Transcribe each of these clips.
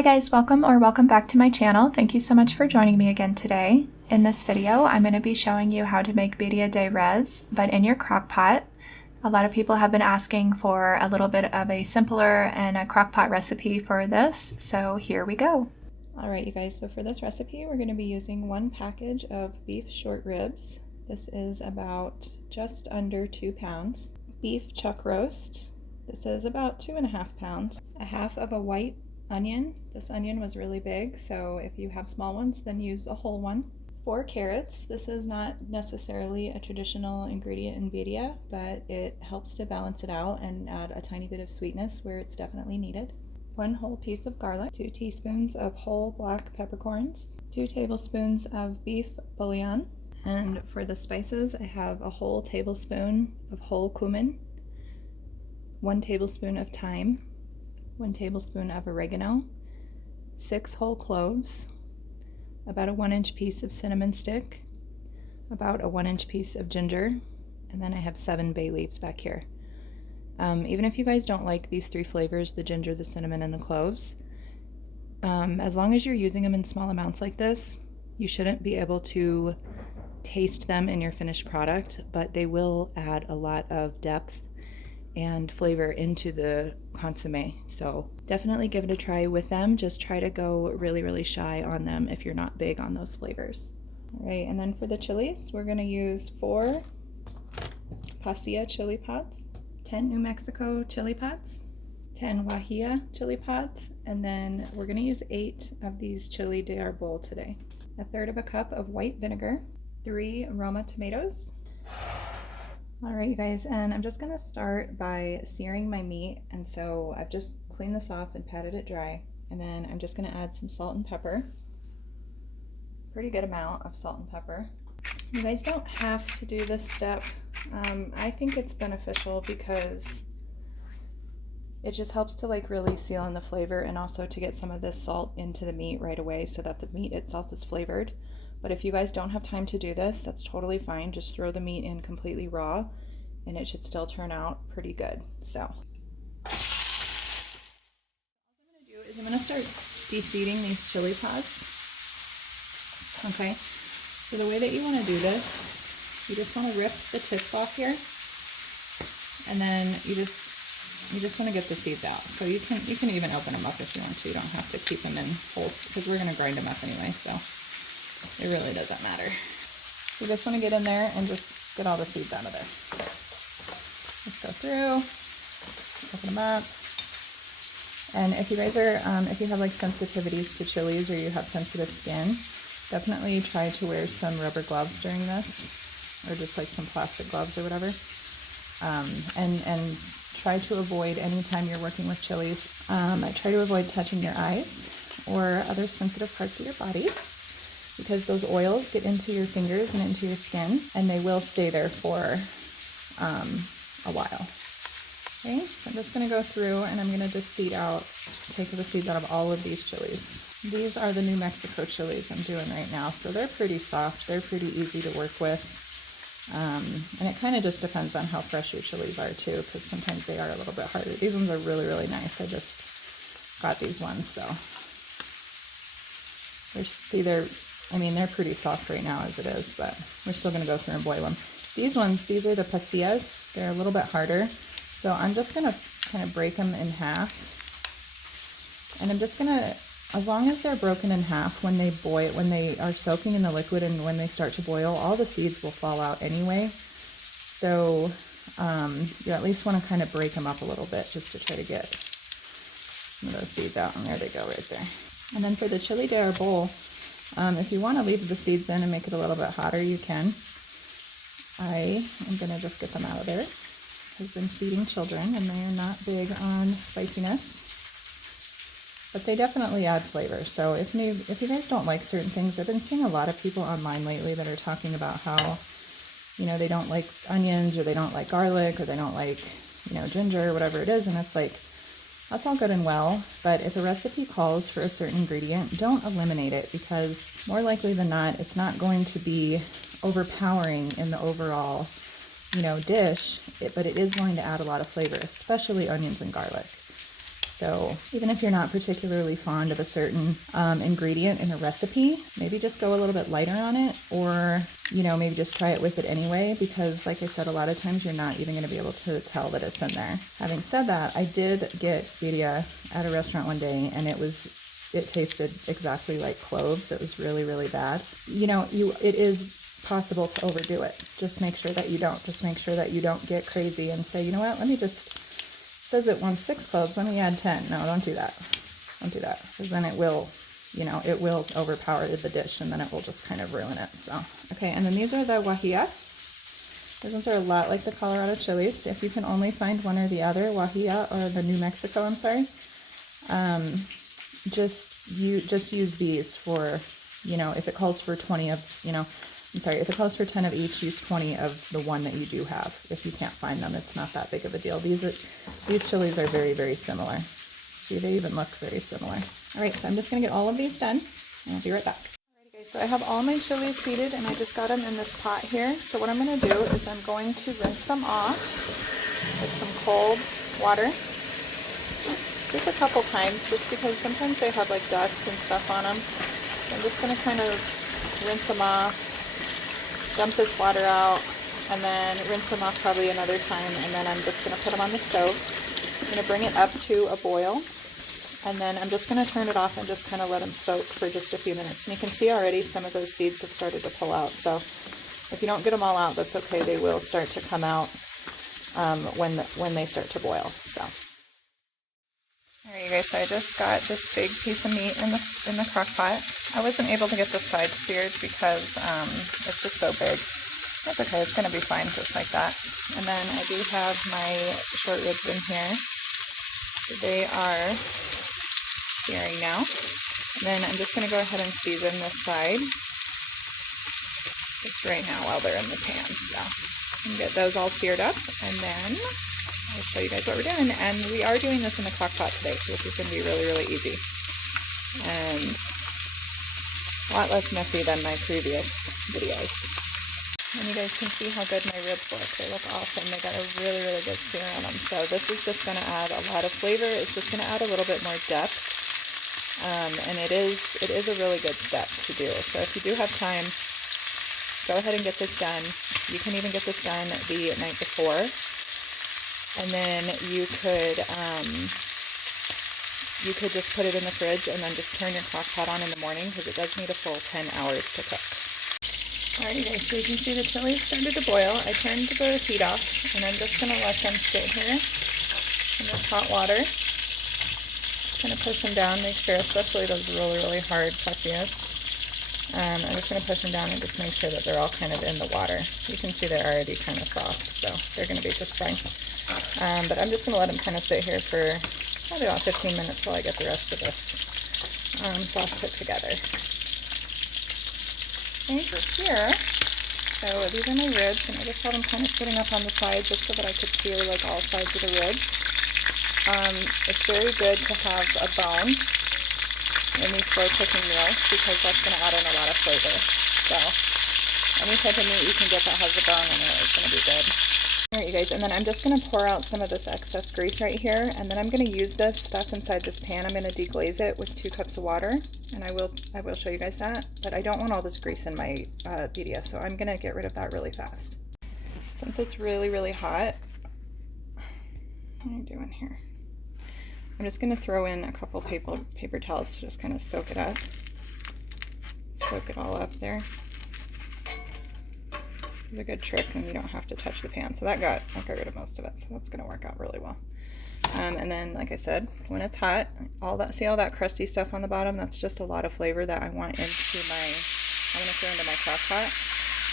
Hi guys, welcome back to my channel. Thank you so much for joining me again today. In this video, I'm going to be showing you how to make Birria de Res, but in your crock pot. A lot of people have been asking for a little bit of a simpler and a crock pot recipe for this, so here we go. Alright you guys, so for this recipe we're going to be using 1 package of beef short ribs. This is about just under 2 pounds. Beef chuck roast. This is about 2.5 pounds. A half of a white onion. This onion was really big, so if you have small ones, then use a whole one. 4 carrots. This is not necessarily a traditional ingredient in birria, but it helps to balance it out and add a tiny bit of sweetness where it's definitely needed. 1 whole piece of garlic, 2 teaspoons of whole black peppercorns, 2 tablespoons of beef bouillon, and for the spices I have a whole tablespoon of whole cumin, 1 tablespoon of thyme, 1 tablespoon of oregano, 6 whole cloves, about a 1-inch piece of cinnamon stick, about a 1-inch piece of ginger, and then I have 7 bay leaves back here. Even if you guys don't like these 3 flavors, the ginger, the cinnamon, and the cloves, as long as you're using them in small amounts like this, you shouldn't be able to taste them in your finished product, but they will add a lot of depth and flavor into the consommé. So definitely give it a try with them. Just try to go really shy on them if you're not big on those flavors. All right, and then for the chilies, we're gonna use 4 pasilla chili pods, 10 New Mexico chili pods, 10 guajillo chili pods, and then we're gonna use 8 of these chile de arbol today. 1/3 cup of white vinegar, 3 Roma tomatoes. All right, you guys, and I'm just gonna start by searing my meat, and so I've just cleaned this off and patted it dry, and then I'm just gonna add some salt and pepper. Pretty good amount of salt and pepper. You guys don't have to do this step. I think it's beneficial because it just helps to like really seal in the flavor and also to get some of this salt into the meat right away so that the meat itself is flavored. But if you guys don't have time to do this, that's totally fine. Just throw the meat in completely raw and it should still turn out pretty good. So all I'm gonna do is I'm gonna start deseeding these chili pods. Okay, so the way that you wanna do this, you just wanna rip the tips off here, and then you just wanna get the seeds out. So you can even open them up if you want to. You don't have to keep them in whole because we're gonna grind them up anyway, so it really doesn't matter. So you just want to get in there and just get all the seeds out of there. Just go through, open them up. And if you guys are, if you have like sensitivities to chilies or you have sensitive skin, definitely try to wear some rubber gloves during this, or just like some plastic gloves or whatever. And try to avoid, anytime you're working with chilies, try to avoid touching your eyes or other sensitive parts of your body, because those oils get into your fingers and into your skin, and they will stay there for a while. Okay, so I'm just going to go through and I'm going to just take the seeds out of all of these chilies. These are the New Mexico chilies I'm doing right now, so they're pretty soft, they're pretty easy to work with, and it kind of just depends on how fresh your chilies are too, because sometimes they are a little bit harder. These ones are really nice. I just got these ones, so they're pretty soft right now as it is, but we're still going to go through and boil them. These are the pasillas. They're a little bit harder, so I'm just going to kind of break them in half, and I'm just going to, as long as they're broken in half, when they are soaking in the liquid and when they start to boil, all the seeds will fall out anyway, so you at least want to kind of break them up a little bit just to try to get some of those seeds out, and there they go right there. And then for the chile de arbol, if you want to leave the seeds in and make it a little bit hotter, you can. I am going to just get them out of there because I'm feeding children and they are not big on spiciness. But they definitely add flavor. So if you guys don't like certain things, I've been seeing a lot of people online lately that are talking about how, they don't like onions, or they don't like garlic, or they don't like, ginger, or whatever it is, and it's like, that's all good and well, but if a recipe calls for a certain ingredient, don't eliminate it, because more likely than not, it's not going to be overpowering in the overall, dish, but it is going to add a lot of flavor, especially onions and garlic. So even if you're not particularly fond of a certain ingredient in a recipe, maybe just go a little bit lighter on it, or, you know, maybe just try it with it anyway, because like I said, a lot of times you're not even going to be able to tell that it's in there. Having said that, I did get birria at a restaurant one day, and it tasted exactly like cloves. It was really, really bad. You know, it is possible to overdo it. Just make sure that you don't. Just make sure that you don't get crazy and say, you know what, let me just, says it wants 6 cloves, let me add 10. No, don't do that. Don't do that, because then it will, you know, it will overpower the dish, and then it will just kind of ruin it. So, okay, and then these are the guajillo. These ones are a lot like the Colorado chilies. If you can only find one or the other, guajillo or the New Mexico, I'm sorry, just use these for, you know, if it calls for 20 of, you know, I'm sorry, if it calls for 10 of each, use 20 of the one that you do have. If you can't find them, it's not that big of a deal. These chilies are very, very similar. See, they even look very similar. All right, so I'm just gonna get all of these done, and I'll be right back. Alrighty guys, so I have all my chilies seeded, and I just got them in this pot here. So what I'm gonna do is I'm going to rinse them off with some cold water. Just a couple times, just because sometimes they have like dust and stuff on them. So I'm just gonna kind of rinse them off, dump this water out, and then rinse them off probably another time, and then I'm just going to put them on the stove. I'm going to bring it up to a boil, and then I'm just going to turn it off and just kind of let them soak for just a few minutes. And you can see already some of those seeds have started to pull out, so if you don't get them all out, that's okay. They will start to come out when they start to boil. So. Alright you guys, so I just got this big piece of meat in the crock pot. I wasn't able to get the side seared because it's just so big. That's okay, it's going to be fine just like that. And then I do have my short ribs in here. They are searing now. And then I'm just going to go ahead and season this side just right now while they're in the pan. So and get those all seared up, and then I'll show you guys what we're doing. And we are doing this in the crock pot today, so this is going to be really, really easy. And a lot less messy than my previous videos. And you guys can see how good my ribs look. They look awesome. They got a really, really good sear on them. So this is just going to add a lot of flavor. It's just going to add a little bit more depth. And it is a really good step to do. So if you do have time, go ahead and get this done. You can even get this done the night before. And then you could just put it in the fridge and then just turn your crock pot on in the morning, because it does need a full 10 hours to cook. Alrighty guys, so you can see the chilies started to boil. I turned the heat off, and I'm just going to let them sit here in this hot water. Just going to push them down, make sure, especially those really, really hard pasillas. I'm just going to push them down and just make sure that they're all kind of in the water. You can see they're already kind of soft, so they're going to be just fine. But I'm just going to let them kind of sit here for probably about 15 minutes while I get the rest of this sauce put together. Okay, here, so these are my ribs, and I just had them kind of sitting up on the side just so that I could sear like all sides of the ribs. It's very good to have a bone in these slow cooking meals, because that's going to add in a lot of flavor. So any type of meat you can get that has a bone in it is going to be good. Alright you guys, and then I'm just going to pour out some of this excess grease right here, and then I'm going to use this stuff inside this pan. I'm going to deglaze it with 2 cups of water, and I will show you guys that, but I don't want all this grease in my birria, so I'm going to get rid of that really fast. Since it's really, really hot, what am I doing here? I'm just going to throw in a couple paper towels to just kind of soak it up. Soak it all up there. It's a good trick, and you don't have to touch the pan. So I got rid of most of it, so that's going to work out really well. And then, like I said, when it's hot, see all that crusty stuff on the bottom? That's just a lot of flavor that I want I'm going to throw into my crock pot.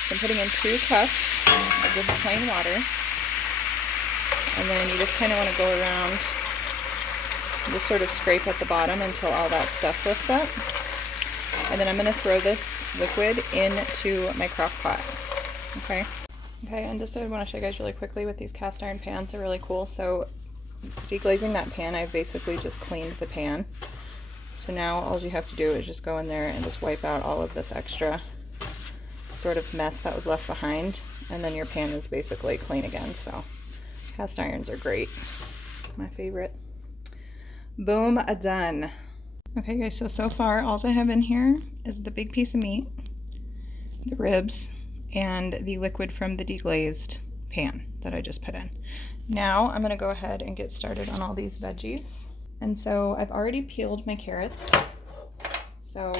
So I'm putting in 2 cups of just plain water, and then you just kind of want to go around and just sort of scrape at the bottom until all that stuff lifts up. And then I'm going to throw this liquid into my crock pot. Okay, and just I want to show you guys really quickly with these cast iron pans. They're really cool. So deglazing that pan, I've basically just cleaned the pan. So now all you have to do is just go in there and just wipe out all of this extra sort of mess that was left behind, and then your pan is basically clean again. So cast irons are great, my favorite. Boom, done. Okay guys, so far all I have in here is the big piece of meat, the ribs, and the liquid from the deglazed pan that I just put in. Now I'm gonna go ahead and get started on all these veggies. And so I've already peeled my carrots. So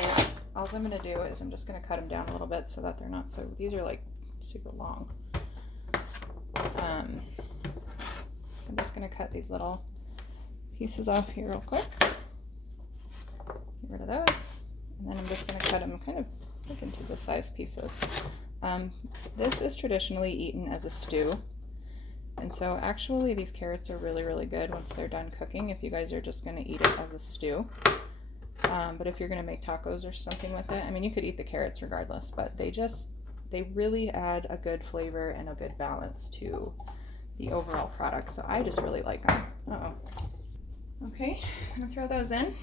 all I'm gonna do is I'm just gonna cut them down a little bit so that they're not so, these are like super long. I'm just gonna cut these little pieces off here real quick. Get rid of those. And then I'm just gonna cut them kind of like into the size pieces. This is traditionally eaten as a stew. And so actually these carrots are really, really good once they're done cooking if you guys are just gonna eat it as a stew. But if you're gonna make tacos or something with it, I mean, you could eat the carrots regardless, but they really add a good flavor and a good balance to the overall product. So I just really like them. Okay, I'm gonna throw those in.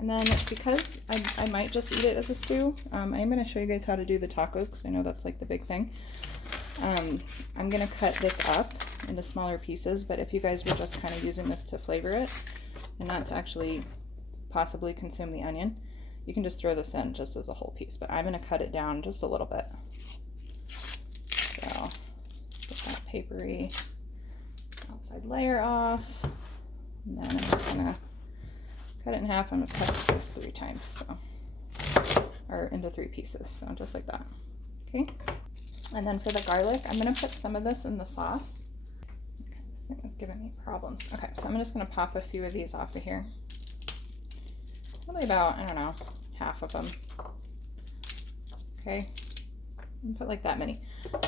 And then because I might just eat it as a stew, I'm gonna show you guys how to do the tacos because I know that's like the big thing. I'm gonna cut this up into smaller pieces, but if you guys were just kind of using this to flavor it and not to actually possibly consume the onion, you can just throw this in just as a whole piece, but I'm gonna cut it down just a little bit. So get that papery outside layer off, and then I'm just gonna cut it in half. I'm gonna cut this 3 times, so, or into 3 pieces, so just like that. Okay. And then for the garlic, I'm gonna put some of this in the sauce. Okay, this thing is giving me problems. Okay, so I'm just gonna pop a few of these off of here. Probably about, I don't know, half of them. Okay, and put like that many.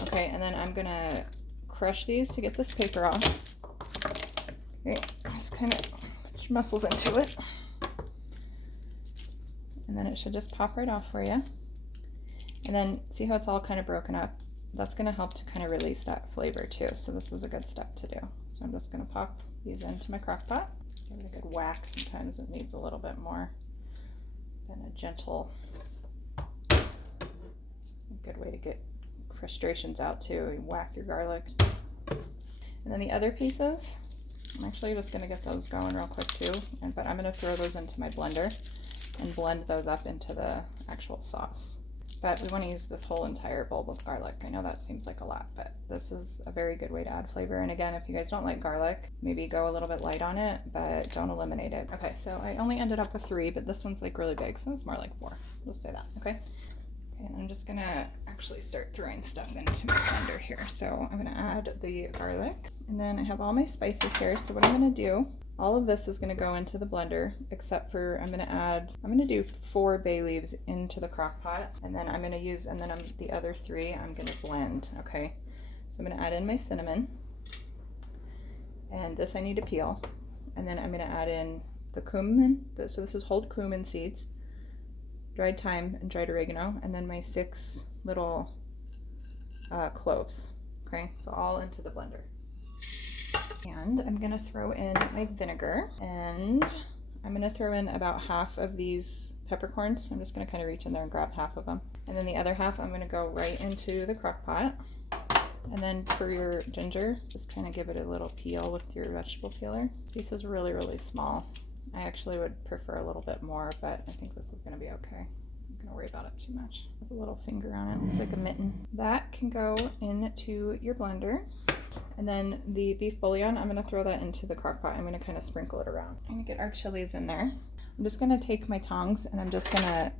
Okay, and then I'm gonna crush these to get this paper off. Okay, just kind of put your muscles into it. And then it should just pop right off for you. And then see how it's all kind of broken up? That's gonna help to kind of release that flavor too. So this is a good step to do. So I'm just gonna pop these into my crock pot. Give it a good whack. Sometimes it needs a little bit more than a gentle. A good way to get frustrations out too. You whack your garlic. And then the other pieces, I'm actually just gonna get those going real quick too. But I'm gonna throw those into my blender and blend those up into the actual sauce. But we want to use this whole entire bowl with garlic. I know that seems like a lot, but this is a very good way to add flavor. And again, if you guys don't like garlic, maybe go a little bit light on it, but don't eliminate it. Okay, so I only ended up with 3, but this one's like really big, so it's more like 4. We'll say that, okay? Okay, and I'm just gonna actually start throwing stuff into my blender here. So I'm gonna add the garlic, and then I have all my spices here. So what I'm gonna do, all of this is going to go into the blender, except for I'm going to do 4 bay leaves into the crock pot, and then I'm going to use, and then the other 3 I'm going to blend, okay? So I'm going to add in my cinnamon, and this I need to peel, and then I'm going to add in the cumin, so this is whole cumin seeds, dried thyme and dried oregano, and then my 6 little cloves, okay? So all into the blender. And I'm gonna throw in my vinegar, and I'm gonna throw in about half of these peppercorns. I'm just gonna kind of reach in there and grab half of them. And then the other half I'm gonna go right into the crock pot. And then for your ginger, just kind of give it a little peel with your vegetable peeler. This is really, really small. I actually would prefer a little bit more, but I think this is gonna be okay. I'm not gonna worry about it too much. There's a little finger on it, looks like a mitten. That can go into your blender. And then the beef bouillon, I'm gonna throw that into the crock pot. I'm gonna kind of sprinkle it around. I'm gonna get our chilies in there. I'm just gonna take my tongs and I'm just gonna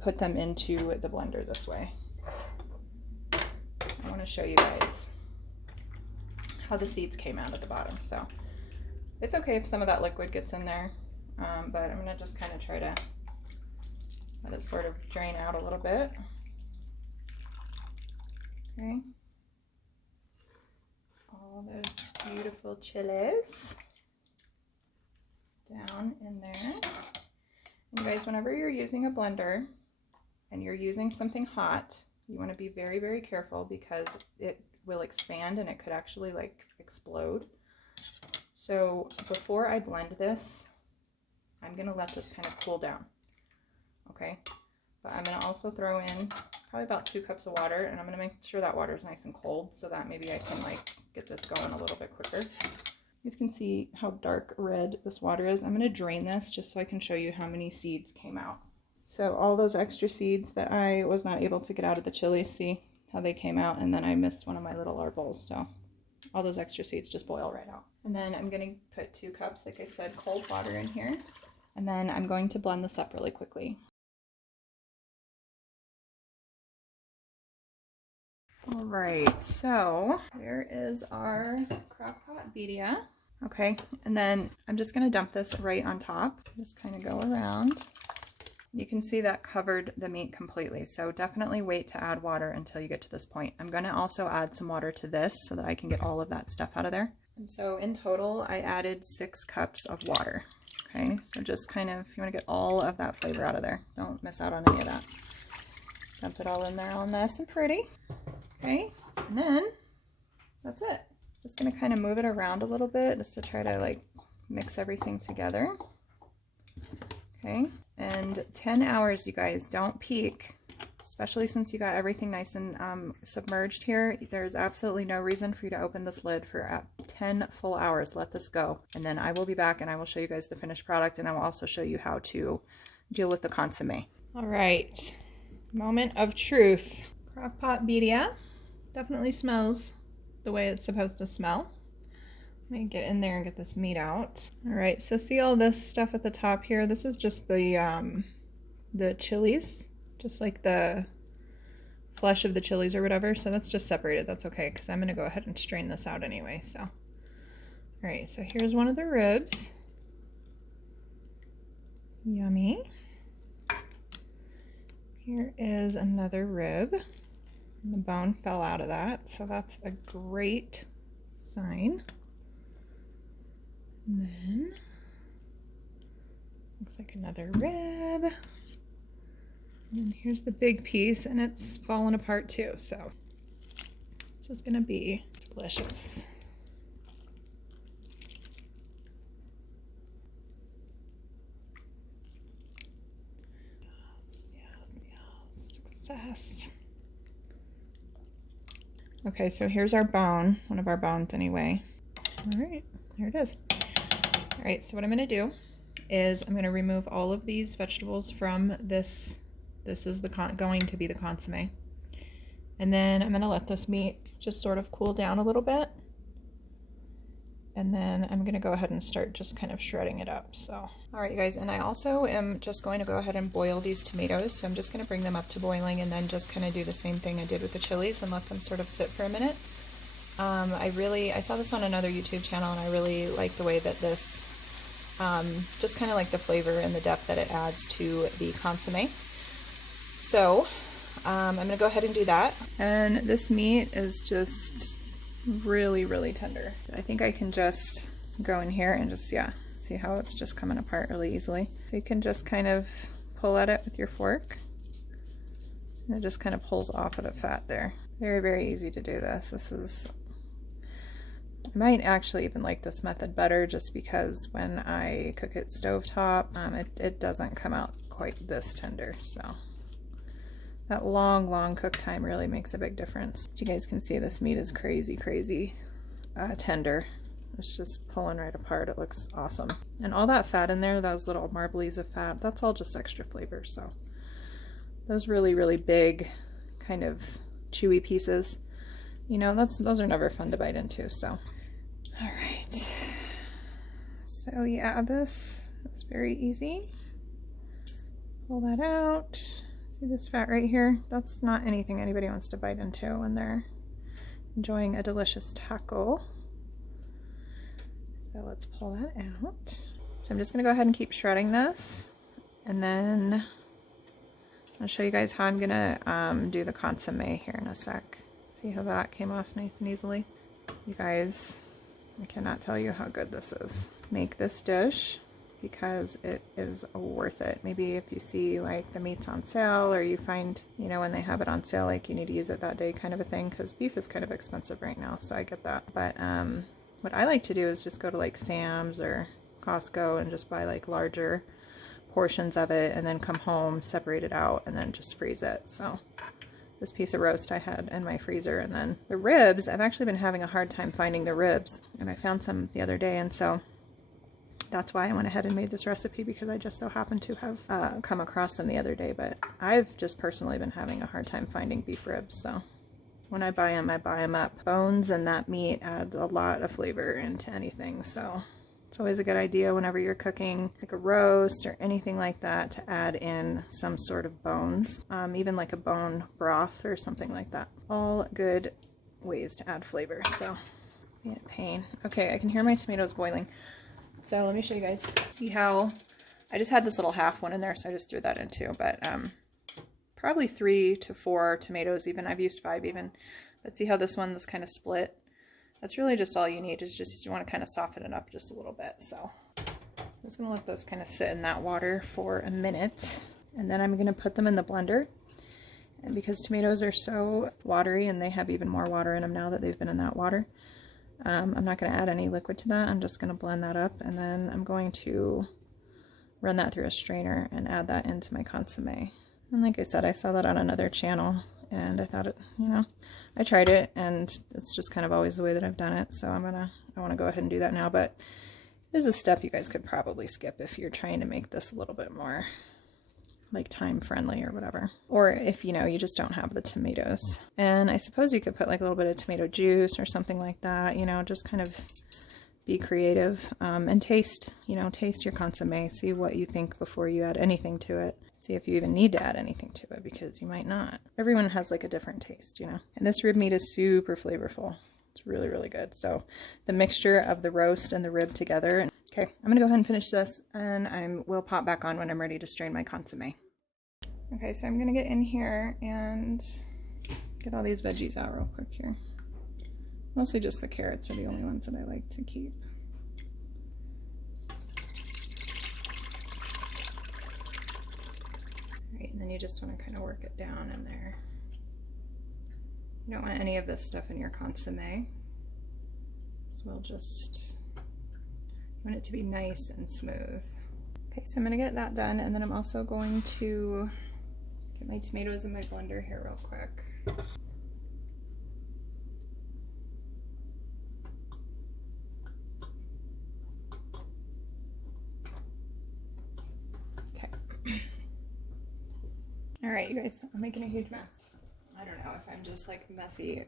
put them into the blender this way. I wanna show you guys how the seeds came out at the bottom. So it's okay if some of that liquid gets in there, but I'm gonna just kind of try to let it sort of drain out a little bit. Okay. All those beautiful chilies down in there. And guys, whenever you're using a blender and you're using something hot, you want to be very, very careful because it will expand and it could actually like explode. So before I blend this, I'm going to let this kind of cool down. Okay. But I'm going to also throw in probably about 2 cups of water, and I'm going to make sure that water is nice and cold so that maybe I can like get this going a little bit quicker. You can see how dark red this water is. I'm going to drain this just so I can show you how many seeds came out. So all those extra seeds that I was not able to get out of the chilies, see how they came out, and then I missed one of my little arbols, so all those extra seeds just boil right out. And then I'm going to put 2 cups, like I said, cold water in here, and then I'm going to blend this up really quickly. All right, so here is our crockpot birria. Okay, and then I'm just going to dump this right on top. Just kind of go around. You can see that covered the meat completely, so definitely wait to add water until you get to this point. I'm going to also add some water to this so that I can get all of that stuff out of there. And so in total, I added 6 cups of water. Okay, so just kind of, you want to get all of that flavor out of there. Don't miss out on any of that. Dump it all in there all nice and pretty. Okay, and then that's it. Just going to kind of move it around a little bit just to try to like mix everything together. Okay, and 10 hours, you guys, don't peek, especially since you got everything nice and submerged here. There's absolutely no reason for you to open this lid for 10 full hours. Let this go, and then I will be back and I will show you guys the finished product, and I will also show you how to deal with the consommé. All right, moment of truth. Crockpot birria definitely smells the way it's supposed to smell. Let me get in there and get this meat out. All right, so see all this stuff at the top here? This is just the chilies, just like the flesh of the chilies or whatever. So that's just separated. That's okay, because I'm gonna go ahead and strain this out anyway. So, all right, so here's one of the ribs. Yummy. Here is another rib. The bone fell out of that, so that's a great sign. And then looks like another rib. And then here's the big piece, and it's fallen apart too, so this is gonna be delicious. Yes, yes, yes, success. Okay, so here's our bone, one of our bones anyway. All right, here it is. All right, so what I'm gonna do is I'm gonna remove all of these vegetables from this. This is going to be the consommé. And then I'm gonna let this meat just sort of cool down a little bit. And then I'm gonna go ahead and start just kind of shredding it up, so. All right, you guys, and I also am just going to go ahead and boil these tomatoes. So I'm just gonna bring them up to boiling and then just kind of do the same thing I did with the chilies and let them sort of sit for a minute. I saw this on another YouTube channel, and I really like the way that this, just kind of like the flavor and the depth that it adds to the consommé. So I'm gonna go ahead and do that. And this meat is just really, really tender. I think I can just go in here and just, yeah, see how it's just coming apart really easily. So you can just kind of pull at it with your fork, and it just kind of pulls off of the fat there. Very, very easy to do this. This is, I might actually even like this method better just because when I cook it stovetop, it doesn't come out quite this tender. So that long cook time really makes a big difference. As you guys can see, this meat is crazy tender. It's just pulling right apart. It looks awesome. And all that fat in there, those little marblies of fat, that's all just extra flavor. So those really big kind of chewy pieces, you know, those are never fun to bite into. So all right, so yeah, this is very easy. Pull that out. See this fat right here? That's not anything anybody wants to bite into when they're enjoying a delicious taco. So let's pull that out. So I'm just gonna go ahead and keep shredding this, and then I'll show you guys how I'm gonna do the consommé here in a sec. See how that came off nice and easily? You guys, I cannot tell you how good this is. Make this dish because it is worth it. Maybe if you see like the meat's on sale, or you find, you know, when they have it on sale, like you need to use it that day kind of a thing, because beef is kind of expensive right now, so I get that. But what I like to do is just go to like Sam's or Costco and just buy like larger portions of it, and then come home, separate it out, and then just freeze it. So this piece of roast I had in my freezer. And then the ribs, I've actually been having a hard time finding the ribs, and I found some the other day, and so that's why I went ahead and made this recipe, because I just so happened to have come across them the other day. But I've just personally been having a hard time finding beef ribs, so when I buy them up. Bones and that meat add a lot of flavor into anything, so it's always a good idea whenever you're cooking like a roast or anything like that to add in some sort of bones, even like a bone broth or something like that. All good ways to add flavor, so be a pain. Okay, I can hear my tomatoes boiling. So let me show you guys. See how I just had this little half one in there, so I just threw that in too. But probably 3 to 4 tomatoes even. I've used 5 even. But see how this one's kind of split? That's really just all you need, is just you want to kind of soften it up just a little bit. So I'm just going to let those kind of sit in that water for a minute. And then I'm going to put them in the blender. And because tomatoes are so watery, and they have even more water in them now that they've been in that water, I'm not going to add any liquid to that. I'm just going to blend that up, and then I'm going to run that through a strainer and add that into my consommé. And like I said, I saw that on another channel, and I thought it, you know, I tried it, and it's just kind of always the way that I've done it. So I want to go ahead and do that now, but this is a step you guys could probably skip if you're trying to make this a little bit more like time friendly or whatever. Or if, you know, you just don't have the tomatoes. And I suppose you could put like a little bit of tomato juice or something like that, you know, just kind of be creative, and taste, you know, taste your consommé, see what you think before you add anything to it. See if you even need to add anything to it, because you might not. Everyone has like a different taste, you know. And this rib meat is super flavorful. It's really, really good. So the mixture of the roast and the rib together. Okay, I'm gonna go ahead and finish this, and we'll pop back on when I'm ready to strain my consommé. Okay, so I'm gonna get in here and get all these veggies out real quick here. Mostly just the carrots are the only ones that I like to keep. Alright, and then you just want to kind of work it down in there. You don't want any of this stuff in your consommé. So we'll just want it to be nice and smooth. Okay, so I'm gonna get that done, and then I'm also going to get my tomatoes in my blender here real quick. Okay. All right, you guys, I'm making a huge mess. I don't know if I'm just like a messy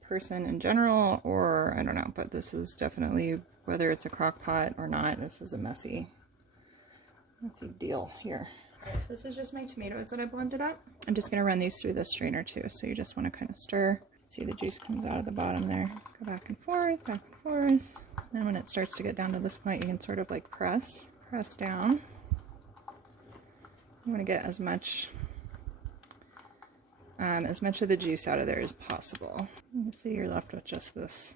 person in general, or I don't know, but this is definitely, whether it's a crock pot or not, this is a messy deal here. This is just my tomatoes that I blended up. I'm just going to run these through the strainer too, so you just want to kind of stir. See, the juice comes out of the bottom there. Go back and forth, back and forth. Then when it starts to get down to this point, you can sort of like press down. You want to get as much of the juice out of there as possible. You can see you're left with just this,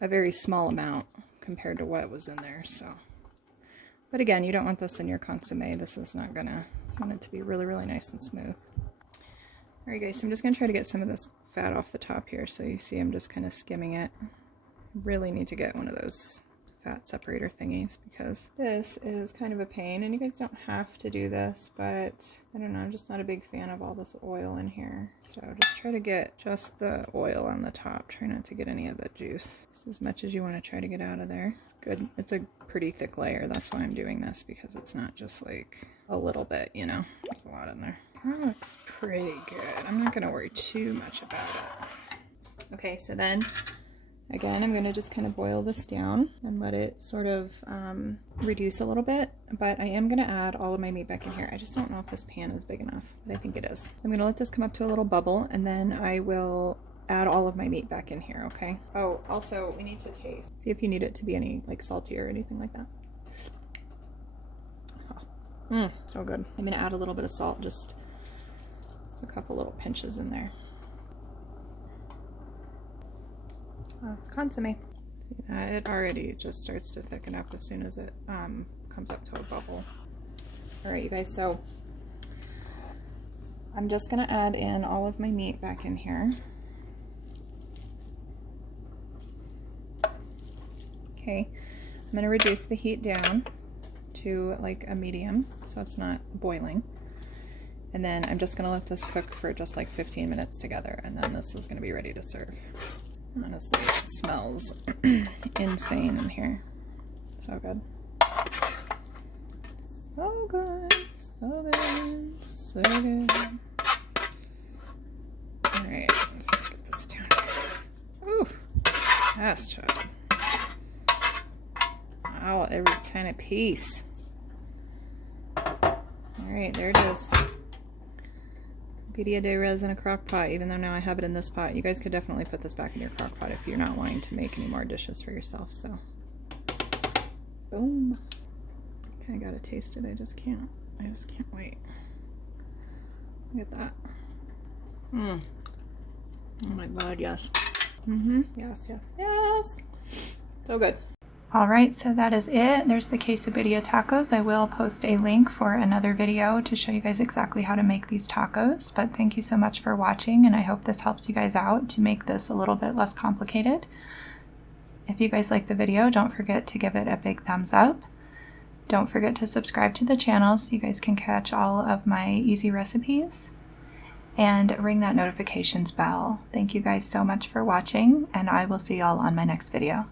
a very small amount compared to what was in there, so. But again, you don't want this in your consommé. This is not gonna, you want it to be really, really nice and smooth. All right, guys, so I'm just gonna try to get some of this fat off the top here. So you see I'm just kind of skimming it. Really need to get one of those fat separator thingies, because this is kind of a pain, and you guys don't have to do this, but I don't know, I'm just not a big fan of all this oil in here. So just try to get just the oil on the top. Try not to get any of the juice. Just as much as you want to try to get out of there. It's good. It's a pretty thick layer. That's why I'm doing this, because it's not just like a little bit, you know. There's a lot in there. That looks pretty good. I'm not going to worry too much about it. Okay, so then again, I'm going to just kind of boil this down and let it sort of reduce a little bit, but I am going to add all of my meat back in here. I just don't know if this pan is big enough, but I think it is. So I'm going to let this come up to a little bubble, and then I will add all of my meat back in here, okay? Oh, also, we need to taste. See if you need it to be any, like, salty or anything like that. Oh, so good. I'm going to add a little bit of salt, just a couple little pinches in there. It's consommé. It already just starts to thicken up as soon as it comes up to a bubble. All right, you guys, so I'm just gonna add in all of my meat back in here. Okay, I'm gonna reduce the heat down to like a medium, so it's not boiling. And then I'm just gonna let this cook for just like 15 minutes together, and then this is gonna be ready to serve. Honestly, it smells insane in here. So good. So good, so good, so good. Alright, let's get this down here. Ooh, yes, child. Wow, every tiny piece. Alright, there it is. Birria de Res in a crock pot, even though now I have it in this pot. You guys could definitely put this back in your crock pot if you're not wanting to make any more dishes for yourself, so. Boom. Okay, I gotta taste it. I just can't wait. Look at that. Oh my god, yes. Yes, yes, yes. So good. Alright, so that is it. There's the quesadilla tacos. I will post a link for another video to show you guys exactly how to make these tacos. But thank you so much for watching, and I hope this helps you guys out to make this a little bit less complicated. If you guys like the video, don't forget to give it a big thumbs up. Don't forget to subscribe to the channel so you guys can catch all of my easy recipes. And ring that notifications bell. Thank you guys so much for watching, and I will see y'all on my next video.